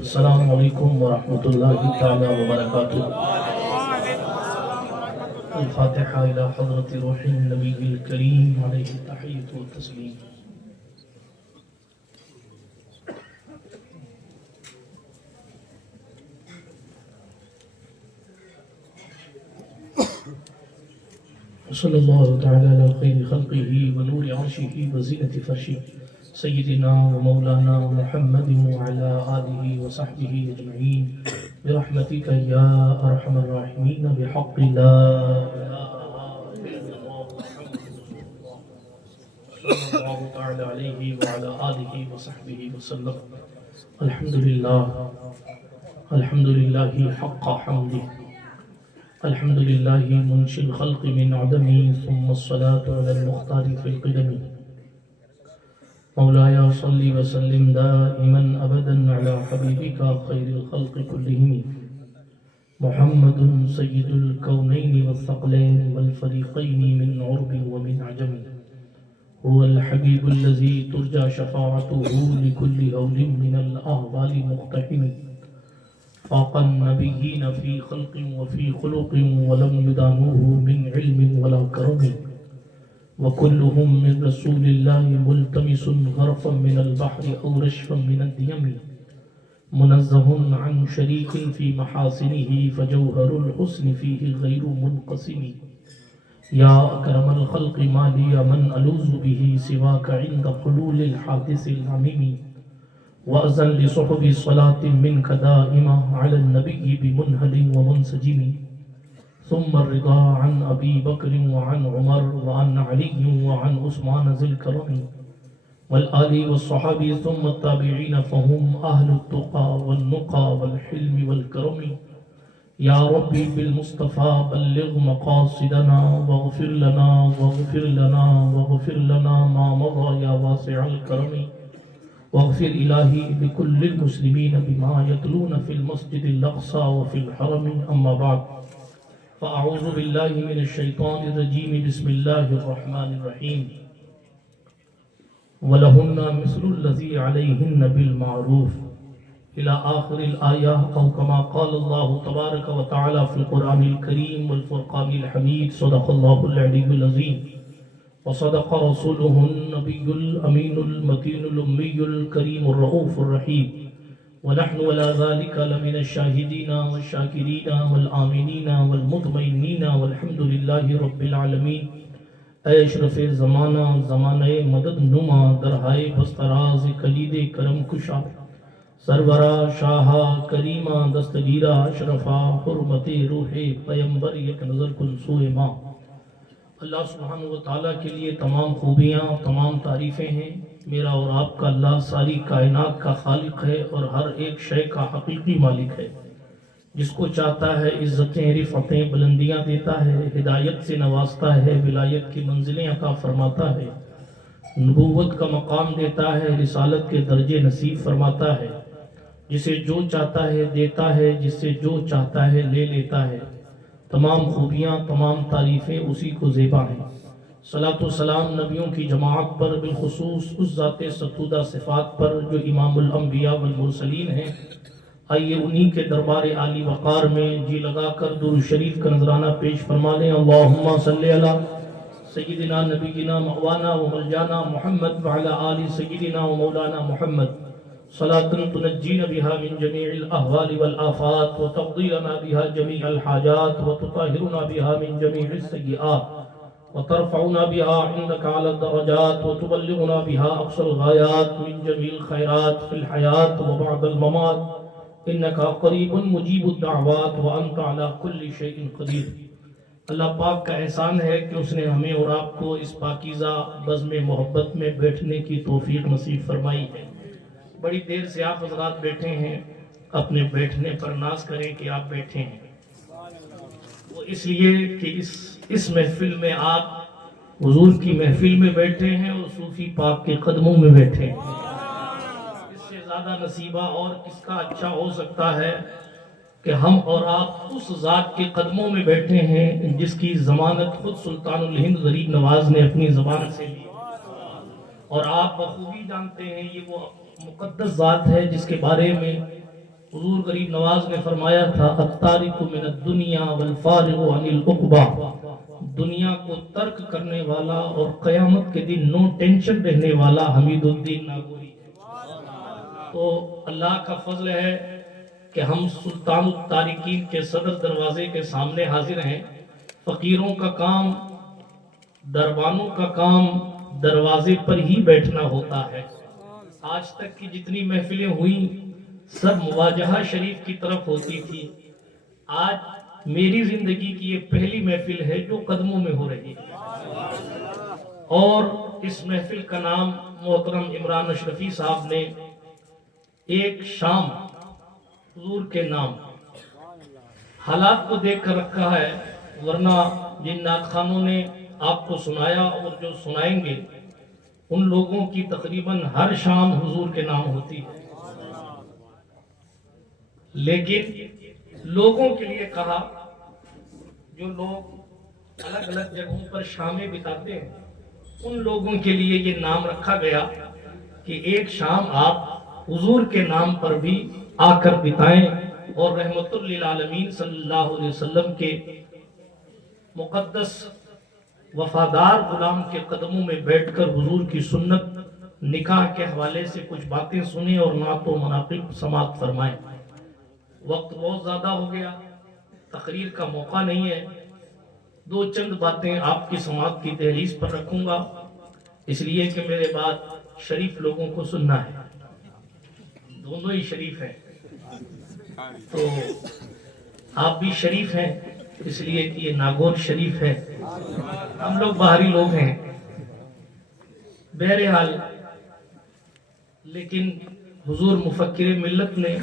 السلام علیکم ورحمۃ اللہ تعالی وبرکاتہ. الفاتحہ الی حضرت روح النبی الکریم علیہ التحیۃ والتسلیم. صلی اللہ تعالی علی خیر خلقہ ونور عرشہ وزینۃ فرشہ سیدنا ومولانا محمد وعلى آلہ وصحبہ اجمعین برحمتک یا ارحم الراحمین بحق لا الہ الا اللہ صلی اللہ تعالی علیہ وعلى آلہ وصحبہ وسلم. الحمدللہ حق حمدہ الحمدللہ منشی الخلق من عدمی ثم الصلاة علی المختار فی القدم. مولاي صل وسلم دائما ابدا على حبيبك خير الخلق كلهم محمد سيد الكونين والثقلين والفريقين من عرب ومن عجم. هو الحبيب الذي ترجى شفاعته لكل هول من الأهوال مقتحم. فاق النبيين في خلق وفي خلق ولم يدانوه من علم ولا كرم. وكلهم من رسول الله ملتمس غرفا من البحر أو رشفا من الديم. منزه عن شريك في محاسنه فجوهر الحسن فيه غير منقسم. يا أكرم الخلق ما لي من ألوذ به سواك عند حلول الحادث العميم. وأذن لصحب صلاة منك دائمة على النبي بمنهل ومنسجم. ثم الرضا عن أبي بكر وعن عمر وعن علي وعن عثمان ذي الكرم والآل والصحابة ثم التابعين فهم أهل التقى والنقى والحلم والكرم. يا ربي بالمصطفى بلغ مقاصدنا واغفر لنا واغفر لنا واغفر لنا ما مضى يا واسع الكرم. واغفر إلهي لكل المسلمين بما يتلون في المسجد الأقصى وفي الحرم. أما بعد فأعوذ بالله من الشيطان الرجيم. بسم الله الرحمن الرحيم. وَلَهُنَّ مِثْلُ الَّذِي عَلَيْهِنَّ بِالْمَعْرُوفِ إلى آخر الآية أو كما قال الله تبارك وتعالى في القرآن الكريم والفرقان الحميد. صدق الله العلي العظيم وصدق رسوله النبي الأمين المكين الأمي الكريم الرؤوف الرحيم. ونحن ولا ذلك لمن الشاهدين والشاكرين والآمنين والمطمئنين والحمد لله رب العالمين. اے اشرف زمانہ زمانہ مدد نما درہائے بستراز کلید کرم کشا سرورہ شاہا کریمہ دستگیرہ اشرفہ حرمت روح پیمبر یک نظر کن سوئے ماں. اللہ سبحانہ وتعالیٰ کے لیے تمام خوبیاں تمام تعریفیں ہیں. میرا اور آپ کا اللہ ساری کائنات کا خالق ہے اور ہر ایک شے کا حقیقی مالک ہے. جس کو چاہتا ہے عزتیں رفعتیں بلندیاں دیتا ہے، ہدایت سے نوازتا ہے، ولایت کی منزلیں عطا فرماتا ہے، نبوت کا مقام دیتا ہے، رسالت کے درجے نصیب فرماتا ہے. جسے جو چاہتا ہے دیتا ہے، جس سے جو چاہتا ہے لے لیتا ہے. تمام خوبیاں تمام تعریفیں اسی کو زیبا ہیں. صلاۃ و سلام نبیوں کی جماعت پر، بالخصوص اس ذات ستودہ صفات پر جو امام الانبیاء والمرسلین ہیں. آئیے انہی کے دربار عالی وقار میں جی لگا کر درود شریف کا نذرانہ پیش فرما لیں. اللہم صلی علی سیدنا نبینا موانا و ملجانا محمد وعلی آل سیدنا و مولانا محمد صلاة تنجینا بها من جمیع الاحوال والآفات وتقضی لنا بها جمیع الحاجات وتطہرنا بها من جمیع السیئات وترفعنا بها عندك على الدرجات وتبلغنا بها أقصى الغايات من جميع الخيرات في الحياة وبعد الممات انك قریب مجیب الدعوات وانت على كل شيء قدیر. اللہ پاک کا احسان ہے کہ اس نے ہمیں اور آپ کو اس پاکیزہ بزم محبت میں بیٹھنے کی توفیق نصیب فرمائی ہے. بڑی دیر سے آپ حضرات بیٹھے ہیں، اپنے بیٹھنے پر ناز کریں کہ آپ بیٹھے ہیں. وہ اس لیے کہ اس محفل میں آپ حضور کی محفل میں بیٹھے ہیں اور صوفی پاک کے قدموں میں بیٹھے ہیں. زیادہ نصیبہ اور کس کا اچھا ہو سکتا ہے کہ ہم اور آپ اس ذات کے قدموں میں بیٹھے ہیں جس کی ضمانت خود سلطان الہند غریب نواز نے اپنی زبان سے لی. اور آپ بخوبی جانتے ہیں یہ وہ مقدس ذات ہے جس کے بارے میں حضور غریب نواز نے فرمایا تھا التارک من الدنیا والفارغ عن العقبہ، دنیا کو ترک کرنے والا اور قیامت کے دن نو ٹینشن رہنے والا حمید الدین ناگوری ہے۔ تو اللہ کا فضل ہے کہ ہم سلطان التارکین کے صدر دروازے کے سامنے حاضر ہیں۔ فقیروں کا کام، دربانوں کا کام دروازے پر ہی بیٹھنا ہوتا ہے۔ آج تک کی جتنی محفلیں ہوئیں سب مواجہہ شریف کی طرف ہوتی تھی، آج میری زندگی کی یہ پہلی محفل ہے جو قدموں میں ہو رہی ہے، اور اس محفل کا نام محترم عمران اشرفی صاحب نے ایک شام حضور کے نام، حالات کو دیکھ کر رکھا ہے، ورنہ جن نعت خانوں نے آپ کو سنایا اور جو سنائیں گے ان لوگوں کی تقریباً ہر شام حضور کے نام ہوتی ہے، لیکن لوگوں کے لیے کہا جو لوگ الگ الگ جگہوں پر شامیں بتاتے ہیں ان لوگوں کے لیے یہ نام رکھا گیا کہ ایک شام آپ حضور کے نام پر بھی آ کر بتائیں اور رحمت للعالمین صلی اللہ علیہ وسلم کے مقدس وفادار غلام کے قدموں میں بیٹھ کر حضور کی سنت نکاح کے حوالے سے کچھ باتیں سنیں اور نعت و مناقب سماعت فرمائیں۔ وقت بہت زیادہ ہو گیا، تقریر کا موقع نہیں ہے، دو چند باتیں آپ کی سماعت کی دہلیز پر رکھوں گا، اس لیے کہ میرے بعد شریف لوگوں کو سننا ہے، دونوں ہی شریف ہیں، تو آپ بھی شریف ہیں اس لیے کہ یہ ناگور شریف ہے، ہم لوگ باہری لوگ ہیں۔ بہرحال لیکن حضور مفکر ملت نے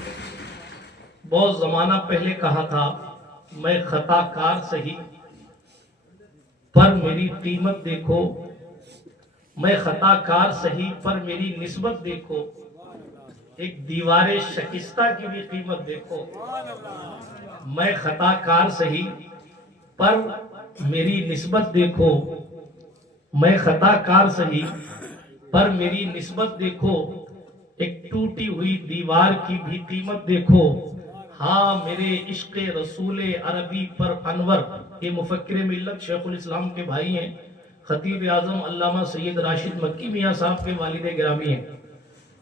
بہت زمانہ پہلے کہا تھا میں خطا کار سہی پر میری قیمت دیکھو، میں خطا کار سہی پر میری نسبت دیکھو، ایک دیوار شکستہ کی بھی قیمت دیکھو، میں خطا کار سہی پر میری نسبت دیکھو، میں خطا کار سہی پر میری نسبت دیکھو، ایک ٹوٹی ہوئی دیوار کی بھی قیمت دیکھو، ہاں میرے عشق رسول عربی پر انور۔ یہ مفکر ملت شیخ الاسلام کے بھائی ہیں، خطیب اعظم علامہ سید راشد مکی میاں صاحب کے والد گرامی ہیں۔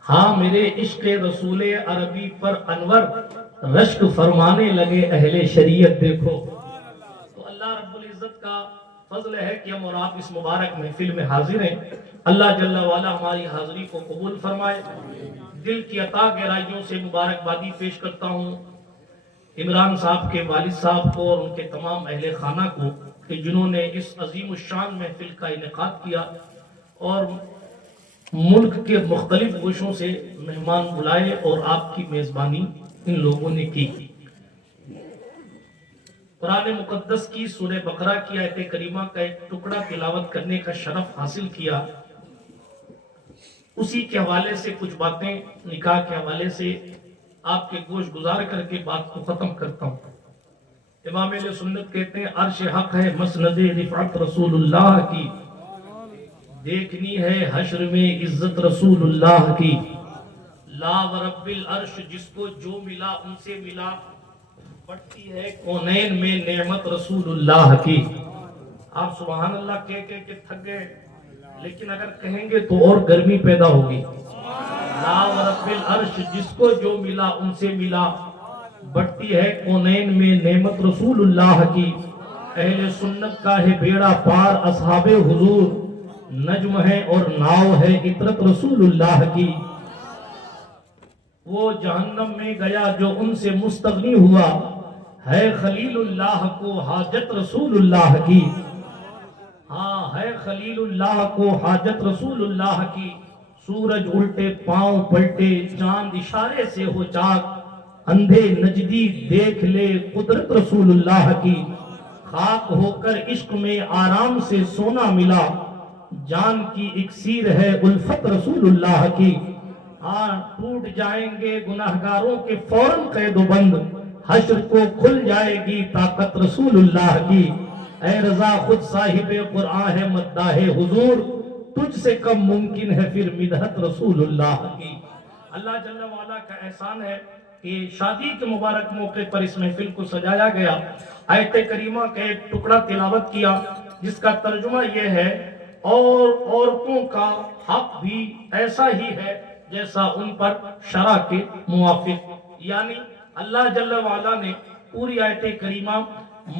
ہاں میرے عشق رسول عربی پر انور، رشک فرمانے لگے اہل شریعت دیکھو۔ تو اللہ رب العزت کا فضل ہے کہ ہم اور آپ اس مبارک محفل میں حاضر ہیں، اللہ جل وعلا ہماری حاضری کو قبول فرمائے۔ دل کی عطا گہرائیوں سے مبارکبادی پیش کرتا ہوں عمران صاحب کے والد صاحب کو اور ان کے تمام اہل خانہ کو کہ جنہوں نے اس عظیم الشان محفل کا انعقاد کیا اور ملک کے مختلف گوشوں سے مہمان بلائے اور آپ کی میزبانی ان لوگوں نے کی۔ قرآن مقدس کی سورہ بقرہ کی آیت کریمہ کا ایک ٹکڑا تلاوت کرنے کا شرف حاصل کیا، اسی کے حوالے سے کچھ باتیں نکاح کے حوالے سے آپ کے گوش گزار کر کے بات کو ختم کرتا ہوں۔ امام اہل سنت کہتے ہیں عرش حق ہے مسند رفعت رسول اللہ کی، دیکھنی ہے حشر میں عزت رسول اللہ کی، لا ورب العرش جس کو جو ملا ان سے ملا، بڑھتی ہے کونین میں نعمت رسول اللہ کی۔ آپ سبحان اللہ کہہ کے تھک گئے، لیکن اگر کہیں گے تو اور گرمی پیدا ہوگی۔ لا ورب العرش جس کو جو ملا ان سے ملا، بڑھتی ہے کونین میں نعمت رسول اللہ کی۔ اہل سنت کا ہے بیڑا پار اصحاب حضور، نجم ہے اور ناؤ ہے عطرت رسول اللہ کی۔ وہ جہنم میں گیا جو ان سے مستغنی ہوا، ہے خلیل اللہ کو حاجت رسول اللہ کی۔ ہاں ہے خلیل اللہ کو حاجت رسول اللہ کی، سورج الٹے پاؤں پلٹے چاند اشارے سے ہو چاک، اندھے نجدی دیکھ لے قدرت رسول اللہ کی۔ خاک ہو کر عشق میں آرام سے سونا ملا، جان کی اکسیر ہے الفت رسول اللہ کی۔ ہاں ٹوٹ جائیں گے گناہگاروں کے فوراً قید و بند، حشر کو کھل جائے گی طاقت رسول اللہ کی۔ اے رضا خود صاحب قرآن ہے مداح حضور، تجھ سے کم ممکن ہے پھر مدحت رسول اللہ کی۔ اللہ جل وعلا کا احسان ہے کہ شادی کے مبارک موقع پر اس محفل کو سجایا گیا۔ آیت کریمہ کا ایک ٹکڑا تلاوت کیا جس کا ترجمہ یہ ہے، اور عورتوں کا حق بھی ایسا ہی ہے جیسا ان پر شرع کے موافق۔ یعنی اللہ جل وعلا نے پوری آیت کریمہ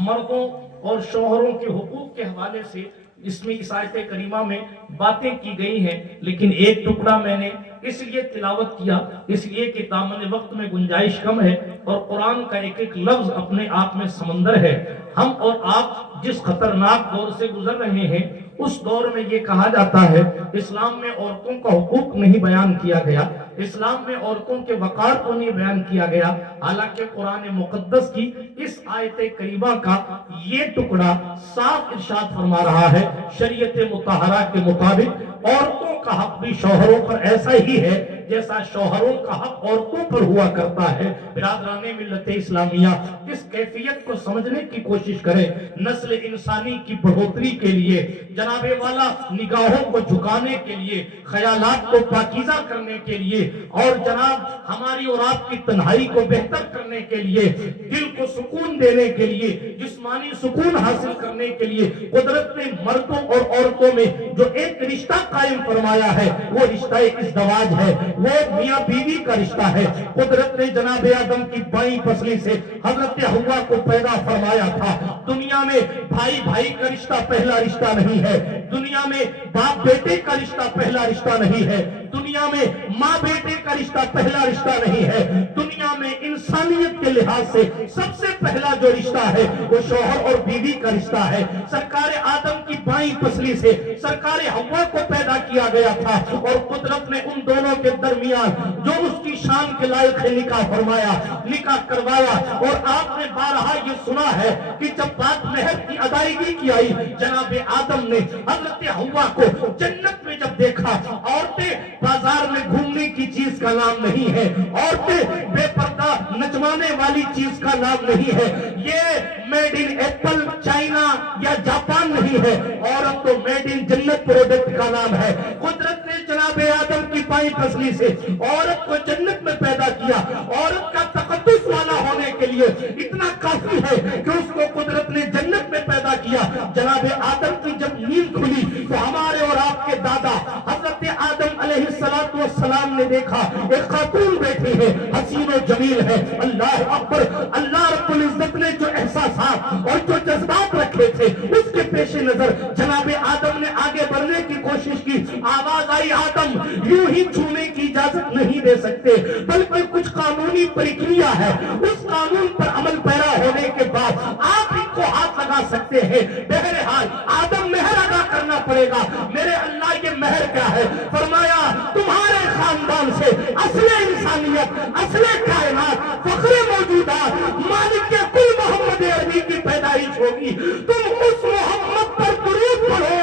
مردوں اور شوہروں کے حقوق کے حوالے سے اس آیت کریمہ میں باتیں کی گئی ہیں، لیکن ایک ٹکڑا میں نے اس لیے تلاوت کیا اس لیے کہ دامن وقت میں گنجائش کم ہے اور قرآن کا ایک ایک لفظ اپنے آپ میں سمندر ہے۔ ہم اور آپ جس خطرناک دور سے گزر رہے ہیں اس دور میں یہ کہا جاتا ہے اسلام میں عورتوں کا حقوق نہیں بیان کیا گیا، اسلام میں عورتوں کے وقار کو نہیں بیان کیا گیا، حالانکہ قرآن مقدس کی اس آیت کریمہ کا یہ ٹکڑا صاف ارشاد فرما رہا ہے شریعت مطہرہ کے مطابق عورتوں کا حق بھی شوہروں پر ایسا ہی ہے جیسا شوہروں کا حق عورتوں پر ہوا کرتا ہے۔ برادران ملت اسلامیہ اس کیفیت کو سمجھنے کی کوشش کریں۔ نسل انسانی کی بڑھوتری کے لیے، جناب والا نگاہوں کو جھکانے کے لیے، خیالات کو پاکیزہ کرنے کے لیے، اور جناب ہماری اور آپ کی تنہائی کو بہتر کرنے کے لیے، دل کو سکون دینے کے لیے، جسمانی سکون حاصل کرنے کے لیے قدرت نے مردوں اور عورتوں میں جو ایک رشتہ قائم فرمایا ہے وہ رشتہ ازدواج ہے، وہ میاں بیوی کا رشتہ ہے۔ قدرت نے جناب آدم کی بائیں پسلی سے حضرت حوا کو پیدا فرمایا تھا۔ دنیا میں بھائی بھائی کا رشتہ پہلا رشتہ نہیں ہے، دنیا میں باپ بیٹے کا رشتہ پہلا رشتہ نہیں ہے، دنیا میں ماں بیٹے کا رشتہ پہلا رشتہ نہیں ہے، دنیا میں انسانیت کے لحاظ سے سب سے پہلا جو رشتہ ہے وہ شوہر اور بیوی کا رشتہ ہے۔ سرکار آدم کی بائیں پسلی سے سرکار حوا کو پیدا کیا گیا تھا اور قدرت نے ان دونوں کے درمیان جو اس کی شان کے لائق ہے نکاح فرمایا، نکاح کروایا۔ اور آپ نے بارہا یہ سنا ہے کہ جب بات مہر کی ادائیگی کی آئی، جناب آدم نے حضرت حوا کو جنت میں جب دیکھا، عورتیں بازار میں گھومنے کی چیز کا نام نہیں ہے، عورتیں بے پردہ نچوانے والی چیز کا نام نہیں ہے، یہ میڈ ان ایپل چائنا یا جاپان نہیں ہے، عورت تو میڈ ان جنت پروڈکٹ کا نام ہے۔ قدرت نے جناب آدم کی بائیں پسلی سے عورت کو جنت میں پیدا کیا۔ عورت کا تقدس والا ہونے کے لیے اتنا کافی ہے کہ اس کو قدرت نے جنت میں پیدا کیا۔ جناب آدم کی جب نیند کھلی تو ہمارے اور آپ کے دادا حضرت آدم علیہ السلام نے دیکھا ایک خاتون بیٹھی ہے، حسین و جمیل ہے۔ اللہ اکبر! اللہ رب العزت نے جو احساسات اور جو جذبات رکھے تھے اس کے پیش نظر جناب آدم نے آگے بڑھنے کی کوشش کی۔ آواز آئی، آدم یوں ہی چھونے کی اجازت نہیں دے سکتے، بلکہ کچھ قانونی پرکریا ہے، اس قانون پر عمل پیرا ہونے کے بعد آپ ان کو ہاتھ لگا سکتے ہیں۔ بہرحال آدم مہر ادا کرنا پڑے گا۔ میرے اللہ یہ مہر کیا ہے؟ فرمایا تمہارے خاندان سے اصل انسانیت، اصل کائنات، فخر موجودات، مالک کل محمد عربی کی پیدائش ہوگی۔ تم اس محمد پر درود پڑھو،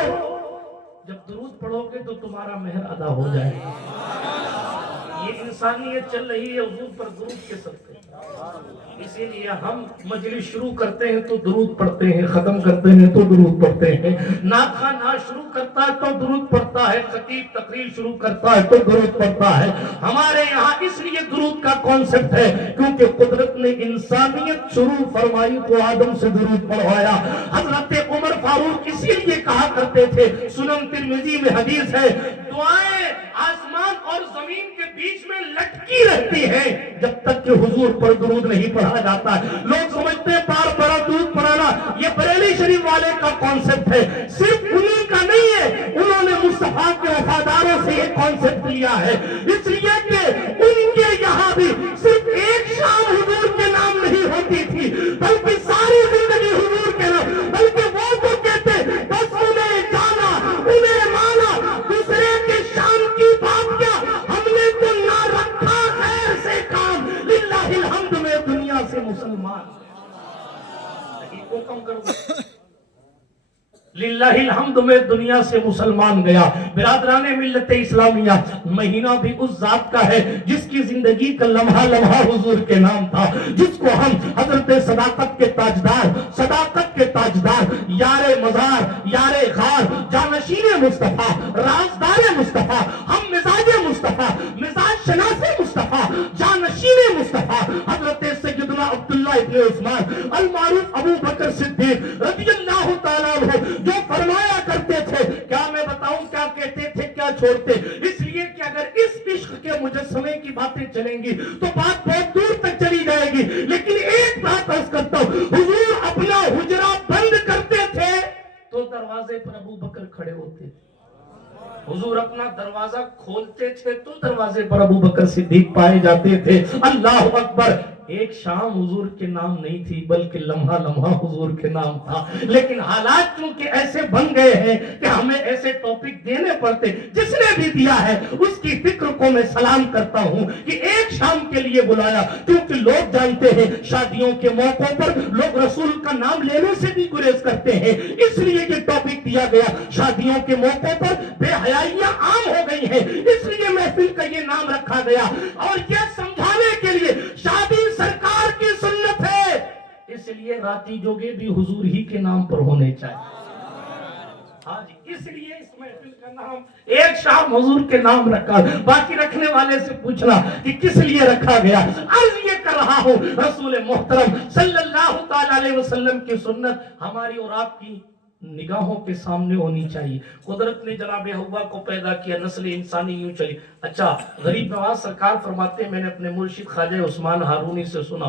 جب درود پڑھو گے تو تمہارا مہر ادا ہو جائے گا۔ یہ انسانیت چل رہی ہے حضور پر درود کے صدقے، اسی لیے ہم مجلس شروع کرتے ہیں تو درود پڑھتے ہیں، ختم کرتے ہیں تو درود پڑھتے ہیں، نعت خواں نعت شروع کرتا ہے تو درود پڑھتا ہے، خطیب تقریر شروع کرتا ہے تو درود پڑھتا ہے۔ ہمارے یہاں اس لیے درود کا کانسیپٹ ہے کیونکہ قدرت نے انسانیت شروع فرمائی تو آدم سے درود پڑھوایا۔ حضرت عمر فاروق اسی لیے کہا کرتے تھے، سنن ترمذی میں حدیث ہے، دعائیں آسمان اور زمین کے بیچ میں لٹکی رہتی ہیں جب تک کہ حضور پر درود نہیں پڑھا جاتا ہے۔ لوگ سمجھتے ہیں بار بار درود پڑھانا یہ بریلی شریف والے کا کانسیپٹ ہے، صرف انہی کا نہیں ہے، انہوں نے مصطفیٰ کے وفاداروں سے یہ کانسیپٹ لیا ہے، اس لیے کہ ان کے یہاں بھی صرف ایک شام حضور کے نام نہیں ہوتی تھی بلکہ ساری زندگی حضور کے نام، بلکہ وہ تو کہتے بس انہیں جانا انہیں مانا، دوسرے کے شام کی بات کیا، ہم نے تو نہ رکھا خیر سے کام، للہ الحمد میں دنیا سے مسلمان۔ کو کم کرو للہ الحمد میں دنیا سے مسلمان گیا. برادران ملت اسلامیہ، مہینہ بھی اس ذات کا ہے جس کی زندگی کا لمحہ لمحہ حضور کے نام تھا، جس کو ہم حضرت صداقت کے تاجدار، یار مزار، یار غار، جانشین مصطفیٰ، رازدار مصطفیٰ، ہم مزاج مصطفیٰ، مزاج شناس مصطفیٰ، جانشین مصطفیٰ، حضرت سیدنا عبداللہ ابن عثمان المعروف ابو بکر صدیق رضی اللہ تعالیٰ عنہ، جو فرمایا کرتے تھے، کیا میں بتاؤں کیا کہتے تھے کیا چھوڑتے؟ اس لیے کہ اگر اس عشق کے مجسمے کی باتیں چلیں گی تو بات بہت دور تک چلی جائے گی، لیکن ایک بات عرض کرتا ہوں، حضور اپنا حجرہ بند کرتے تھے تو دروازے پر ابو بکر کھڑے ہوتے تھے، حضور اپنا دروازہ کھولتے تھے تو دروازے پر ابو بکر صدیق پائے جاتے تھے. اللہ اکبر. ایک شام حضور کے نام نہیں تھی بلکہ لمحہ لمحہ حضور کے نام تھا، لیکن حالات چونکہ ایسے بن گئے ہیں کہ ہمیں ایسے ٹاپک دینے پڑتے. جس نے بھی دیا ہے اس کی فکر کو میں سلام کرتا ہوں کہ ایک شام کے لیے بلایا، کیونکہ لوگ جانتے ہیں شادیوں کے موقعوں پر لوگ رسول کا نام لینے سے بھی گریز کرتے ہیں، اس لیے یہ ٹاپک دیا گیا. شادیوں کے موقعوں پر بے حیائیاں عام ہو گئی ہیں، اس لیے محفل کا یہ نام رکھا گیا، اور یہ سمجھانے کے لیے شادی سرکار کی سنت ہے، اس لیے راتی جوگے بھی حضور ہی کے نام پر ہونے چاہیے. ہاں جی، اس لیے اس محفل کا نام ایک شام حضور کے نام رکھا. باقی رکھنے والے سے پوچھنا کہ کس لیے رکھا گیا. عرض یہ کر رہا ہوں، رسول محترم صلی اللہ تعالی علیہ وسلم کی سنت ہماری اور آپ کی نگاہوں کے سامنے ہونی چاہیے. قدرت نے جناب حوا کو پیدا کیا، نسل انسانی یوں چلی. اچھا، غریب نواز سرکار فرماتے ہیں، میں نے اپنے مرشد خواجہ عثمان ہارونی سے سنا،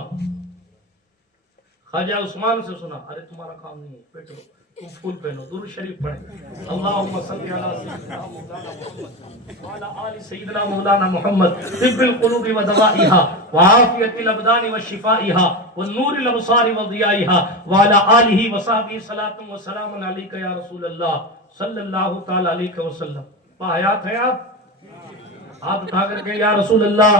خواجہ عثمان سے سنا، ارے تمہارا کام نہیں ہے، بیٹھو تم پھول پہنو، درود شریف پڑھیں. اللہم صلی علی سیدنا مولانا محمد وعلی آل سیدنا مولانا محمد طب القلوب ودوائها وعافیت الابدان وشفائها والنور الابصار وضیائها وعلی آلہ وصحبہ صلاۃ وسلام علیک یا رسول اللہ صلی اللہ تعالی علیہ وسلم. حیات ہیں آپ؟ ہاتھ اٹھا کر کے یا رسول اللہ.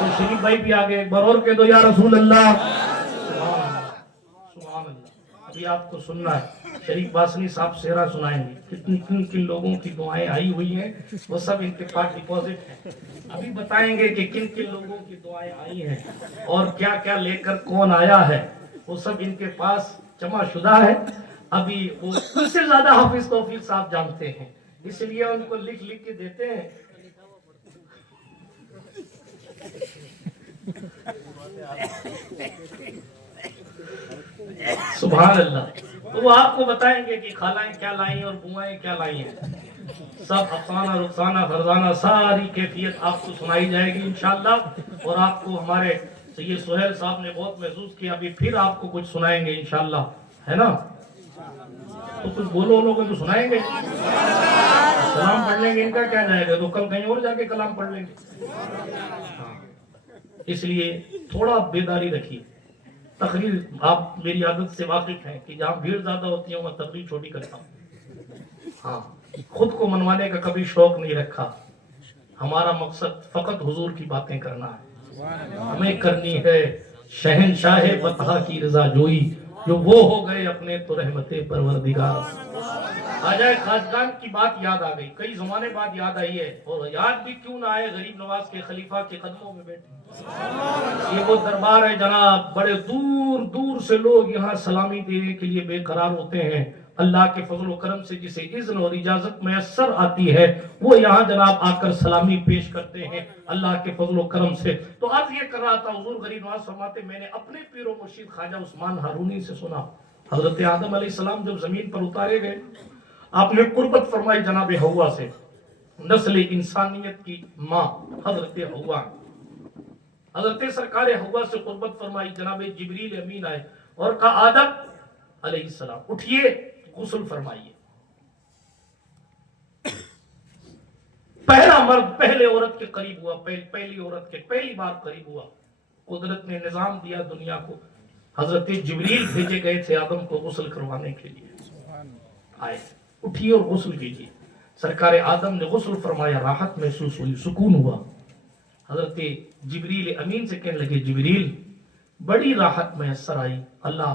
تو شریف بھائی بھی آگے ایک بار اور کہہ دو یا رسول اللہ. سبحان اللہ. ابھی آپ کو سننا ہے، شریف باسنی صاحب سیرا سنائیں گے، کن لوگوں کی دعائیں آئی ہوئی ہیں، وہ سب ان کے پاس ڈپوزٹ ہیں. ابھی بتائیں گے کہ کن لوگوں کی دعائیں آئی ہیں اور کیا کیا لے کر کون آیا ہے، وہ سب ان کے پاس جمع شدہ ہے. ابھی وہ ان سے زیادہ حافظ توفیق صاحب جانتے ہیں، اس لیے ان کو لکھ کے دیتے ہیں. سبحان اللہ. تو وہ آپ کو بتائیں گے کہ خالائیں کیا لائیں اور بوائیں کیا لائی ہیں. سب افسانہ رخسانہ فرزانہ ساری کیفیت آپ کو سنائی جائے گی انشاءاللہ. اور آپ کو ہمارے سید سہیل صاحب نے بہت محسوس کیا، ابھی پھر آپ کو کچھ سنائیں گے انشاءاللہ، ہے نا؟ تو کچھ بولو لوگوں کو سنائیں گے، کلام پڑھ لیں گے، ان کا کیا جائے گا، تو کل کہیں اور جا کے کلام پڑھ لیں گے. اس لیے تھوڑا بیداری رکھیے. تقریر آپ میری عادت سے واقف ہیں کہ جہاں بھیڑ زیادہ ہوتی ہے وہاں تقریر چھوٹی کرتا ہوں. ہاں، خود کو منوانے کا کبھی شوق نہیں رکھا. ہمارا مقصد فقط حضور کی باتیں کرنا ہے. ہمیں کرنی ہے شہنشاہ فتح کی رضا جوئی، جو وہ ہو گئے اپنے تو رحمت پروردگار. خواجہ خاجگان کی بات یاد آ گئی، کئی زمانے بعد یاد آئی ہے، اور یاد بھی کیوں نہ آئے، غریب نواز کے خلیفہ کے قدموں میں بیٹھے. یہ وہ دربار ہے جناب، بڑے دور دور سے لوگ یہاں سلامی دینے کے لیے بے قرار ہوتے ہیں. اللہ کے فضل و کرم سے جسے اذن اور اجازت میسر آتی ہے وہ یہاں جناب آ کر سلامی پیش کرتے ہیں اللہ کے فضل و کرم سے. تو عرض یہ کر رہا تھا، حضور غریب نواز فرماتے میں نے اپنے پیر و مرشد خواجہ عثمان ہارونی سے سنا، حضرت آدم علیہ السلام جب زمین پر اتارے گئے آپ نے قربت فرمائی جناب حوا سے، نسل انسانیت کی ماں حضرت حوا. حضرت سرکار حوا سے قربت فرمائی، جناب جبریل امین آئے اور کہا آدم علیہ السلام اٹھئے غسل فرمائیے. پہلا مرد پہلے عورت کے قریب ہوا، پہلی عورت کے پہلی بار قریب ہوا. قدرت نے نظام دیا دنیا کو، حضرت جبریل بھیجے گئے تھے آدم کو غسل کروانے کے لیے. آئے اٹھیے اور غسل کیجیے. سرکار آدم نے غسل فرمایا، راحت محسوس ہوئی، سکون ہوا. حضرت جبریل امین سے کہنے لگے جبریل بڑی راحت میسر آئی، اللہ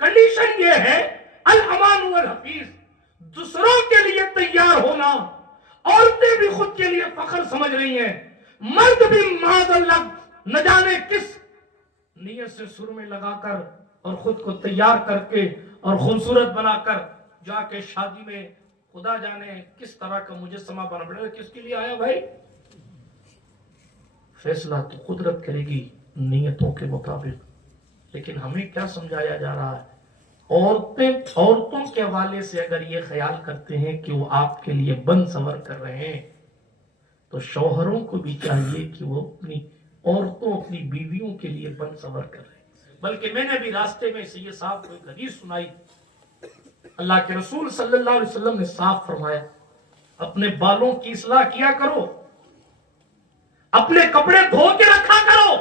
کنڈیشن یہ ہے الامان والحفیظ، دوسروں کے لیے تیار ہونا، عورتیں بھی خود کے لیے فخر سمجھ رہی ہیں، مرد بھی معاذ اللہ نہ جانے کس نیت سے سر میں لگا کر اور خود کو تیار کر کے اور خوبصورت بنا کر جا کے شادی میں خدا جانے کس طرح کا مجسمہ بنا پڑے گا۔ کس کے لیے آیا بھائی؟ فیصلہ تو قدرت کرے گی نیتوں کے مطابق، لیکن ہمیں کیا سمجھایا جا رہا ہے؟ عورتوں کے حوالے سے اگر یہ خیال کرتے ہیں کہ وہ آپ کے لیے بن سنور کر رہے ہیں، تو شوہروں کو بھی چاہیے کہ وہ اپنی عورتوں، اپنی بیویوں کے لیے بن سنور کر رہے ہیں۔ بلکہ میں نے بھی راستے میں سے یہ صاحب کو ایک حدیث سنائی، اللہ کے رسول صلی اللہ علیہ وسلم نے صاف فرمایا اپنے بالوں کی اصلاح کیا کرو، اپنے کپڑے دھو کے رکھا کرو،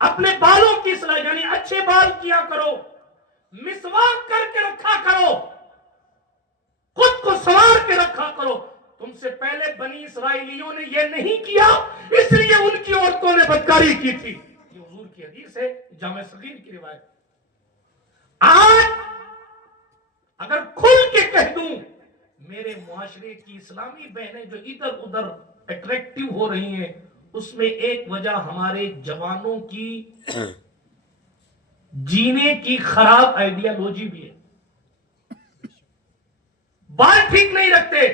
اپنے بالوں کی اصلاح یعنی اچھے بال کیا کرو، مسواک کر کے رکھا کرو، خود کو سنوار کے رکھا کرو۔ تم سے پہلے بنی اسرائیلیوں نے یہ نہیں کیا، اس لیے ان کی عورتوں نے بدکاری کی تھی۔ یہ حضور کی حدیث ہے، جامع صغیر کی روایت۔ آج اگر کھل کے کہہ دوں، میرے معاشرے کی اسلامی بہنیں جو ادھر ادھر اٹریکٹیو ہو رہی ہیں، اس میں ایک وجہ ہمارے جوانوں کی جینے کی خراب آئیڈیالوجی بھی ہے۔ بال ٹھیک نہیں رکھتے،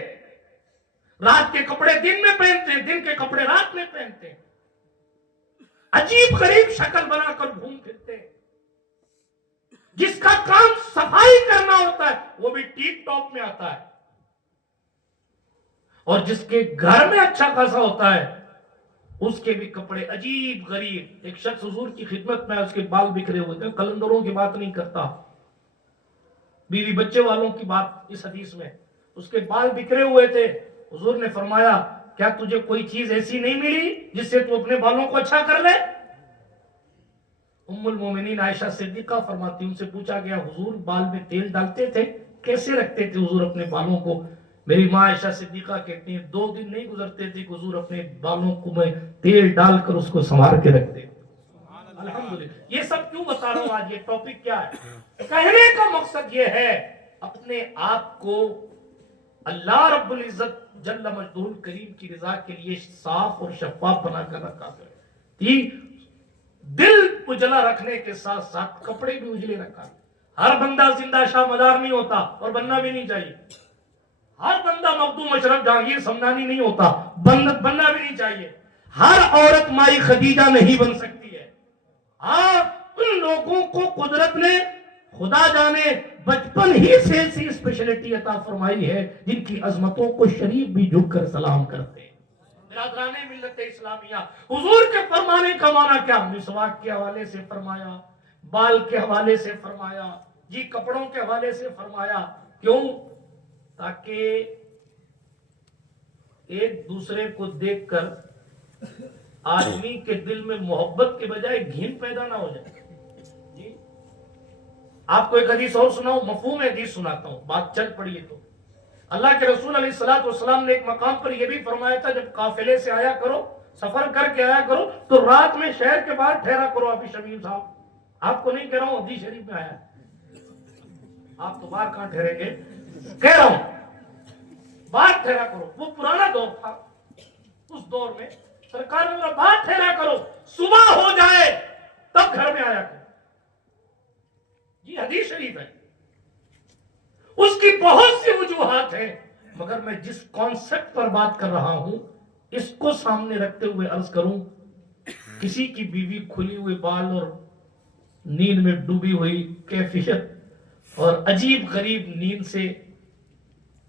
رات کے کپڑے دن میں پہنتے ہیں، دن کے کپڑے رات میں پہنتے ہیں، عجیب غریب شکل بنا کر گھوم پھرتے ہیں۔ جس کا کام صفائی کرنا ہوتا ہے وہ بھی ٹیپ ٹاپ میں آتا ہے، اور جس کے گھر میں اچھا خاصا ہوتا ہے اس کے بھی کپڑے عجیب غریب۔ ایک شخص حضور کی خدمت میں، اس کے بال بکھرے ہوئے تھے، قلندروں کی بات نہیں کرتا، بیوی بچے والوں کی بات اس حدیث میں، اس کے بال بکھرے ہوئے تھے۔ حضور نے فرمایا کیا تجھے کوئی چیز ایسی نہیں ملی جس سے تو اپنے بالوں کو اچھا کر لے؟ ام المومنین عائشہ صدیقہ فرماتی، ان سے پوچھا گیا حضور بال میں تیل ڈالتے تھے، کیسے رکھتے تھے حضور اپنے بالوں کو؟ میری ماں عائشہ صدیقہ کہتی ہیں 2 دن نہیں گزرتے تھے کہ حضور اپنے بالوں کو میں تیل ڈال کر اس کو سنوار کے رکھتے۔ الحمدللہ۔ یہ سب کیوں بتا رہا ہوں؟ آج یہ ٹاپک کیا ہے؟ کہنے کا مقصد یہ ہے اپنے آپ کو اللہ رب العزت جل مجدہ الکریم کی رضا کے لیے صاف اور شفاف بنا کر رکھا کرے۔ دل اجلا رکھنے کے ساتھ ساتھ کپڑے بھی اجلے رکھا۔ ہر بندہ زندہ شاہ مدار نہیں ہوتا، اور بننا بھی نہیں چاہیے۔ ہر بندہ مخدوم اشرف جہانگیر سمدانی نہیں ہوتا، بننا بھی نہیں چاہیے۔ ہر عورت مائی خدیجہ نہیں بن سکتی ہے۔ ہاں، ان لوگوں کو قدرت نے خدا جانے بچپن ہی سے ایسی اسپیشلٹی عطا فرمائی ہے جن کی عظمتوں کو شریف بھی جھک کر سلام کرتے ہیں۔ برادران ملت اسلامیہ، حضور کے فرمانے کا معنی کیا؟ مسواک کے حوالے سے فرمایا، بال کے حوالے سے فرمایا، جی کپڑوں کے حوالے سے فرمایا۔ کیوں؟ تاکہ ایک دوسرے کو دیکھ کر آدمی کے دل میں محبت کے بجائے گھن پیدا نہ ہو جائے۔ جی آپ کو ایک حدیث اور سناؤں، مفہوم حدیث سناتا ہوں، بات چل پڑی ہے تو۔ اللہ کے رسول علیہ الصلوۃ والسلام نے ایک مقام پر یہ بھی فرمایا تھا جب قافلے سے آیا کرو، سفر کر کے آیا کرو تو رات میں شہر کے باہر ٹھہرا کرو۔ آپ شمیم صاحب، آپ کو نہیں کہہ رہا ہوں، حدیث شریف میں آیا، آپ تو باہر کہاں ٹھہریں گے، کہہ رہا ہوں باہر ٹھہرا کرو۔ وہ پرانا دور تھا، اس دور میں سرکار نے بولا باہر ٹھہرا کرو، صبح ہو جائے تب گھر میں آیا کرو۔ یہ حدیث شریف ہے، اس کی بہت سی وجوہات ہیں، مگر میں جس کانسیپٹ پر بات کر رہا ہوں اس کو سامنے رکھتے ہوئے عرض کروں، کسی کی بیوی کھلی ہوئے بال اور نیند میں ڈوبی ہوئی کیفیت اور عجیب غریب نیند سے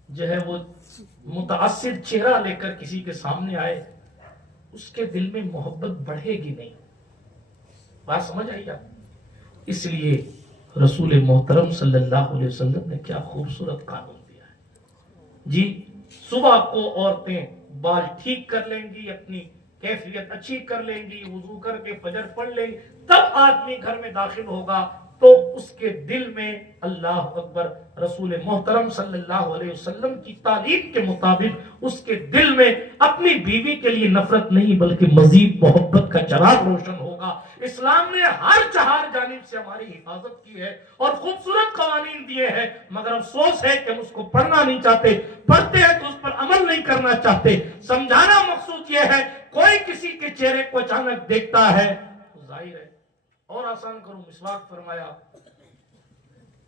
جو ہے وہ متاثر چہرہ لے کر کسی کے سامنے آئے، اس کے دل میں محبت بڑھے گی نہیں۔ بات سمجھ آئی آپ؟ اس لیے رسول محترم صلی اللہ علیہ وسلم نے کیا خوبصورت قانون دیا ہے۔ جی صبح کو عورتیں بال ٹھیک کر لیں گی، اپنی کیفیت اچھی کر لیں گی، وضو کر کے فجر پڑھ لیں گی، تب آدمی گھر میں داخل ہوگا، تو اس کے دل میں اللہ اکبر رسول محترم صلی اللہ علیہ وسلم کی تعلیم کے مطابق اس کے دل میں اپنی بیوی کے لیے نفرت نہیں بلکہ مزید محبت کا چراغ روشن ہوگا۔ اسلام نے ہر چہار جانب سے ہماری حفاظت کی ہے اور خوبصورت قوانین دیے ہیں، مگر افسوس ہے کہ ہم اس کو پڑھنا نہیں چاہتے، پڑھتے ہیں تو اس پر عمل نہیں کرنا چاہتے۔ سمجھانا مقصود یہ ہے، کوئی کسی کے چہرے کو اچانک دیکھتا ہے تو ظاہر ہے، اور آسان کروں، مسواک فرمایا،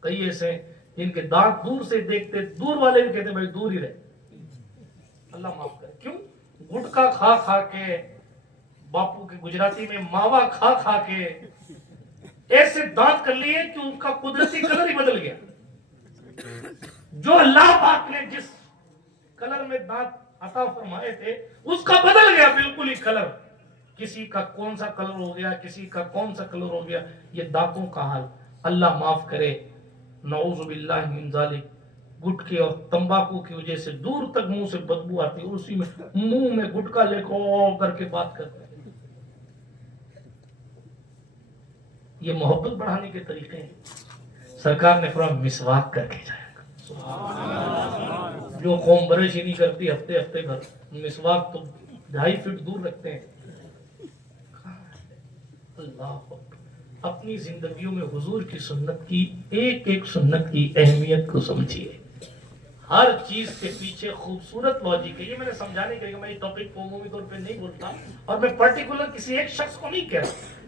کئی ایسے جن کے دانت دور سے دیکھتے، دور والے بھی کہتے بھائی دور ہی رہے، اللہ معاف کرے۔ کیوں؟ گٹکا کھا کھا کے، باپو کے گجراتی میں ماوا کھا کھا کے ایسے دانت کر لیے کہ ان کا قدرتی کلر ہی بدل گیا۔ جو اللہ پاک نے جس کلر میں دانت عطا فرمائے تھے اس کا بدل گیا بالکل ہی کلر۔ کسی کا کون سا کلر ہو گیا، کسی کا کون سا کلر ہو گیا، یہ دانتوں کا حال۔ اللہ معاف کرے، نعوذ باللہ من ذالک، گٹکے اور تمباکو کی وجہ سے دور تک منہ سے بدبو آتی ہے، اسی میں منہ میں گٹکا لے کر کے بات کرتے ہیں۔ یہ محبت بڑھانے کے طریقے ہیں۔ سرکار نے فرمایا مسواک کر کے جائے گا۔ جو قوم برش ہی نہیں کرتی ہفتے ہفتے بھر، مسواک تو 2.5 فٹ دور رکھتے ہیں۔ اللہ اپنی زندگیوں میں حضور کی سنت کی ایک ایک سنت کی اہمیت کو سمجھیے۔ ہر چیز کے پیچھے خوبصورت لاجک ہے۔ یہ میں نے سمجھانے کے لیے، میں یہ ٹاپک کو عمومی طور پہ نہیں بولتا اور میں پرٹیکولر کسی ایک شخص کو نہیں کہہ رہا،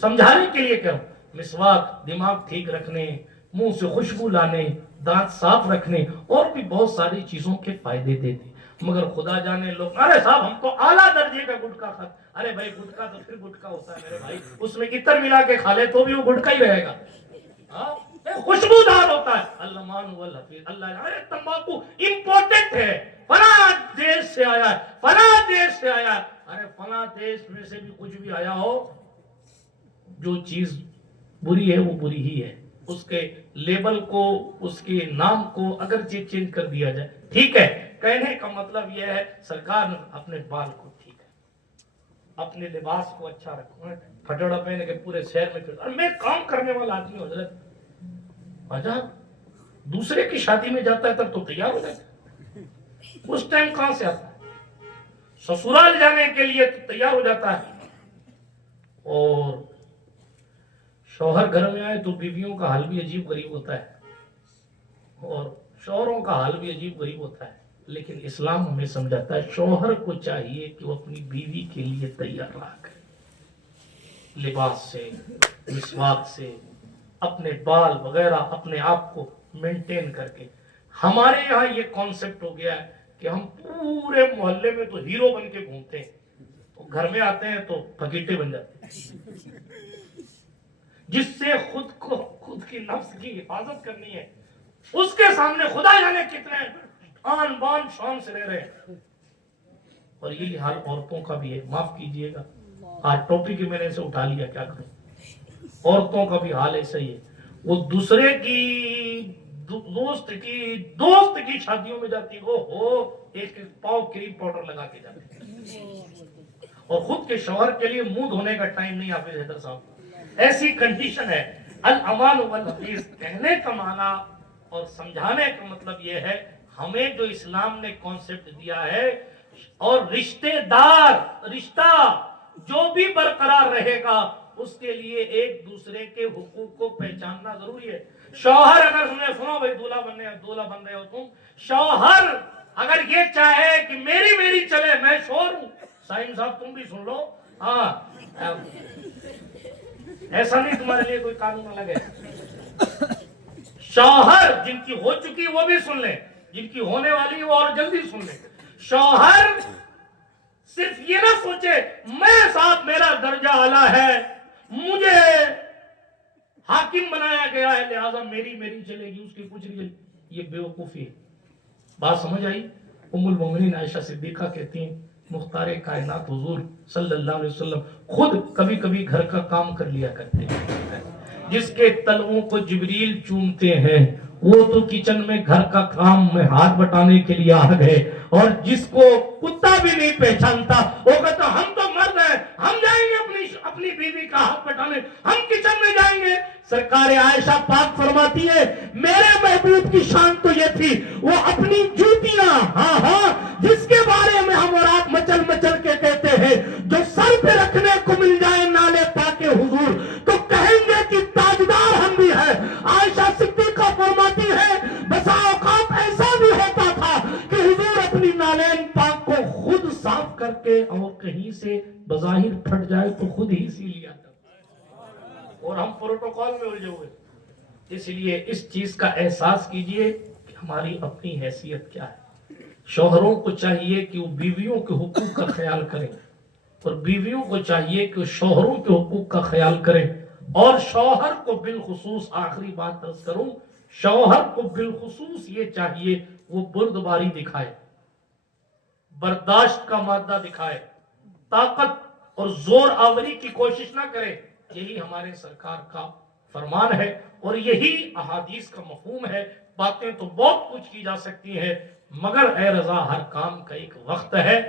سمجھانے کے لیے کہہ رہا ہوں۔ مسواک دماغ ٹھیک رکھنے، منہ سے خوشبو لانے، دانت صاف رکھنے اور بھی بہت ساری چیزوں کے فائدے دیتے، مگر خدا جانے لوگ ارے صاحب ہم تو اعلیٰ درجے کا گٹکا کھاتے۔ ارے بھائی گٹکا تو پھر گٹکا ہوتا ہے میرے بھائی، اس میں عطر ملا کے کھا لے تو بھی وہ گٹکا ہی رہے گا، خوشبودار ہوتا ہے۔ اللہ مان والحفیظ، اللہ ارے تمباکو امپورٹنٹ ہے، فلاں دیش سے آیا ہے، فلاں دیش سے آیا ہے۔ ارے فلاں دیش میں سے بھی کچھ بھی آیا ہو، جو چیز بری ہے وہ بری ہی ہے، اس کے لیبل کو، اس کے نام کو اگرچہ چینج کر دیا جائے ٹھیک ہے۔ کہنے کا مطلب یہ ہے سرکار نے اپنے بال کو ٹھیک ہے، اپنے لباس کو اچھا رکھو، پھٹڑا پہن کے پورے شہر میں پھر۔ اور میں کام کرنے والا آدمی ہوں حضرت، آجان دوسرے کی شادی میں جاتا ہے تب تو تیار ہو جاتا ہے، اس ٹائم کہاں سے آتا ہے؟ سسرال جانے کے لیے تو تیار ہو جاتا ہے، اور شوہر گھر میں آئے تو بیویوں کا حال بھی عجیب غریب ہوتا ہے اور شوہروں کا حال بھی عجیب غریب ہوتا ہے۔ لیکن اسلام ہمیں سمجھاتا ہے شوہر کو چاہیے کہ وہ اپنی بیوی کے لیے تیار رہا کرے، لباس سے، مسواک سے، اپنے بال وغیرہ اپنے آپ کو مینٹین کر کے۔ ہمارے یہاں یہ کانسیپٹ ہو گیا ہے کہ ہم پورے محلے میں تو ہیرو بن کے گھومتے ہیں، تو گھر میں آتے ہیں تو پھکیٹے بن جاتے ہیں۔ جس سے خود کی نفس کی حفاظت کرنی ہے، اس کے سامنے خدا جانے کتنے آن بان شان سے رہ رہے ہیں۔ اور یہ حال عورتوں کا بھی ہے، معاف کیجئے گا، آج ٹاپک میں نے اسے اٹھا لیا، کیا کروں، عورتوں کا بھی حال ایسا ہی ہے۔ وہ دوسرے کی دوست کی شادیوں میں جاتی ہو ایک پاؤ کریم پاؤڈر لگا کے جاتی، اور خود کے شوہر کے لیے منہ دھونے کا ٹائم نہیں حافظ حیدر صاحب۔ ایسی کنڈیشن ہے۔ الامان والحفیظ کہنے کا معنی اور سمجھانے کا مطلب یہ ہے، ہمیں جو اسلام نے کانسیپٹ دیا ہے، اور رشتہ جو بھی برقرار رہے گا اس کے لیے ایک دوسرے کے حقوق کو پہچاننا ضروری ہے۔ شوہر اگر سنو بھائی دولہا بن رہے ہو تم، شوہر اگر یہ چاہے کہ میری چلے، میں شوہر ہوں، سائن صاحب تم بھی سن لو، ہاں ایسا نہیں تمہارے لیے کوئی قانون الگ ہے۔ شوہر جن کی ہو چکی وہ بھی سن لیں، جن کی ہونے والی وہ اور جلدی سن لیں۔ شوہر صرف یہ نہ سوچے میں صاحب میرا درجہ اعلیٰ ہے، مجھے حاکم بنایا گیا ہے لہذا میری چلے گی، اس کی کچھ نہیں چلے، یہ بیوقوفی ہے۔ بات سمجھ آئی؟ ام المومنین عائشہ صدیقہ کہتی ہیں مختار کائنات حضور صلی اللہ علیہ وسلم خود کبھی کبھی گھر کا کام کر لیا کرتے ہیں، جس کے تلووں کو جبریل چومتے ہیں وہ تو کچن میں گھر کا کام میں ہاتھ بٹانے کے لیے آ گئے، اور جس کو کتا بھی نہیں پہچانتا وہ کہتا ہم تو مرد ہیں، ہم جائیں گے اپنی بیوی کا ہاتھ بٹانے، ہم کچن میں جائیں گے۔ سرکار عائشہ پاک فرماتی ہے میرے محبوب کی شان تو یہ تھی وہ اپنی جوتیاں جس کے بارے میں ہم اور آپ مچل مچل کے کہتے ہیں جو سر پہ رکھنے کو مل جائے نالے پاک حضور تو کہیں گے کہ تاجدار ہم بھی ہیں. عائشہ صدیقہ فرماتی ہے بسا اوقات ایسا بھی ہوتا تھا کہ حضور اپنی نالین پاک کو خود صاف کر کے اور کہیں سے بظاہر پھٹ جائے تو خود ہی سی لیا تھا اور ہم پروٹوکول میں الجھے ہوئے. اس لیے اس چیز کا احساس کیجئے کہ ہماری اپنی حیثیت کیا ہے. شوہروں کو چاہیے کہ وہ بیویوں کے حقوق کا خیال کریں اور بیویوں کو چاہیے کہ وہ شوہروں کے حقوق کا خیال کریں. اور شوہر کو بالخصوص آخری بات عرض کروں شوہر کو بالخصوص یہ چاہیے وہ بردباری دکھائے, برداشت کا مادہ دکھائے, طاقت اور زور آوری کی کوشش نہ کرے. یہی ہمارے سرکار کا فرمان ہے اور یہی احادیث کا مفہوم ہے. باتیں تو بہت کچھ کی جا سکتی ہیں مگر اے رضا ہر کام کا ایک وقت ہے.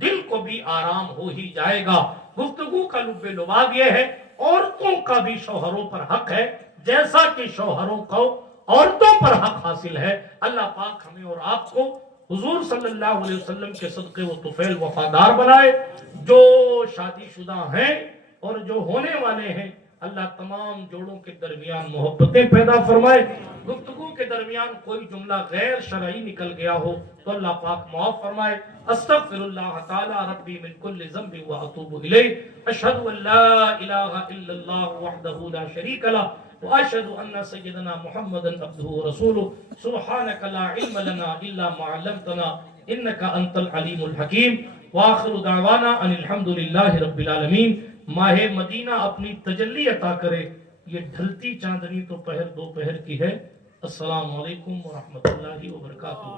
دل کو بھی آرام ہو ہی جائے گا. گفتگو کا لب لباب یہ ہے عورتوں کا بھی شوہروں پر حق ہے جیسا کہ شوہروں کو عورتوں پر حق حاصل ہے. اللہ پاک ہمیں اور آپ کو حضور صلی اللہ علیہ وسلم کے صدقے و طفیل وفادار بنائے. جو شادی شدہ ہیں اور جو ہونے والے ہیں اللہ تمام جوڑوں کے درمیان محبتیں پیدا فرمائے. گفتگو کے درمیان کوئی جملہ غیر شرعی نکل گیا ہو تو اللہ پاک معاف فرمائے. استغفر اللہ تعالی ربی من کل ذنب واتوب الیہ. اشہد ان لا الہ الا اللہ وحدہ لا شریک لہ واشهد ان سيدنا محمدا عبده ورسوله. سبحانك لا علم لنا الا ما علمتنا انك انت العليم الحكيم. واخر دعوانا ان الحمد لله رب العالمين. ماہ مدینہ اپنی تجلی عطا کرے. یہ ڈھلتی چاندنی تو پہر دوپہر کی ہے. السلام علیکم ورحمۃ اللہ وبرکاتہ.